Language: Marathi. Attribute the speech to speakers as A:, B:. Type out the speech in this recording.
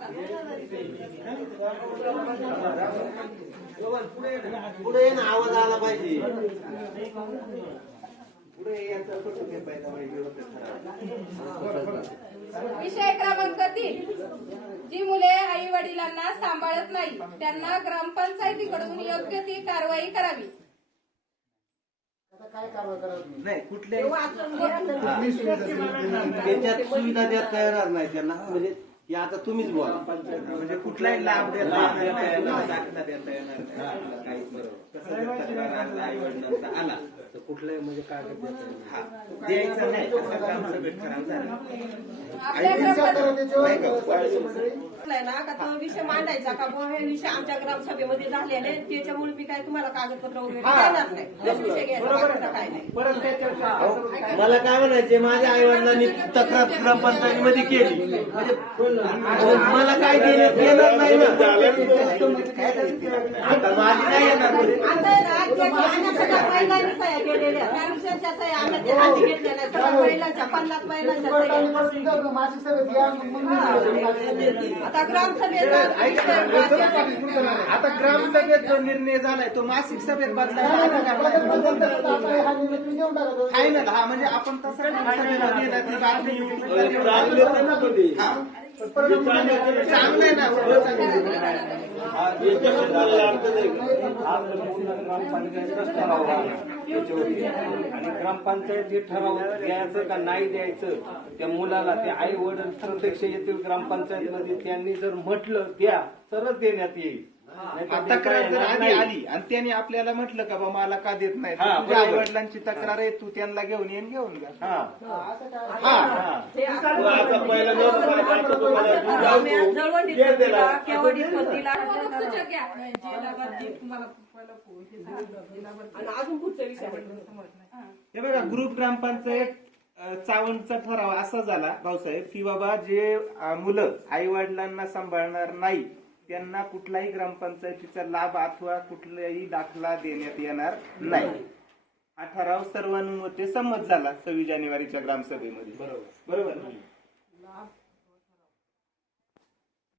A: पुढे ना आवाज आला पाहिजे.
B: विषय क्रमांक 3. जी मुले आई वडिलांना सांभाळत नाही त्यांना ग्रामपंचायतीकडून योग्य ती कारवाई करावी.
A: काय कारवाई करावी नाही कुठल्याही त्याच्यात सुविधा देता येणार नाही त्यांना. म्हणजे हे आता तुम्हीच बोला. म्हणजे कुठलाही लाभ देता येणार दाखला देता येणार काही बरोबर आई वडिलांचा आला तर कुठलाही म्हणजे कागद देता येणार द्यायचं नाही असं काम सगळं खराब झालं.
C: ना का तो विषय मांडायचा का बुवा हे विषय आमच्या ग्रामसभेमध्ये झालेले त्याच्यामुळे मी काय तुम्हाला कागदपत्र वगैरे देणार नाही. तोच विषय घ्यायचा काय नाही.
A: मला काय म्हणायचे माझ्या आई वडिलांनी तक्रार ग्रामपंचायतीमध्ये केली म्हणजे मला काय देणार नाही ना. आता माझी नाही येणार
C: महिलांनी सह्या केलेल्या पॅरेंट्सच्या सह्या आम्ही ते हाती घेतलेल्या सगळ्या महिलांच्या 50 महिलांच्या सह्या. आता
D: ग्रामसभेत जो निर्णय झालाय तो मासिक सभेत बदलायला फायनल. हा म्हणजे आपण तसं चांगलं आहे ना.
E: आणि ग्रामपंचायत जे ठराव द्यायचं का नाही द्यायचं त्या मुलाला ते आई वडील प्रत्यक्ष येतील ग्रामपंचायत मध्ये त्यांनी जर म्हटलं द्या तरच देण्यात येईल.
D: तक्रार जर आली आणि त्यांनी आपल्याला म्हटलं का बा मला का देत नाही तुझ्या आई वडिलांची तक्रार आहे तू त्यांना घेऊन घेऊन जा.
C: अजून पुढचा विषय
D: हे बघा ग्रुप ग्रामपंचायत चावंडचा ठराव असा झाला भाऊसाहेब की बाबा जे मुलं आई वडिलांना सांभाळणार नाही त्यांना कुठलाही ग्रामपंचायतीचा लाभ अथवा कुठलाही दाखला देण्यात येणार नाही. हा ठराव सर्वानुमते संमत झाला 26 जानेवारीच्या ग्रामसभेमध्ये. बरोबर.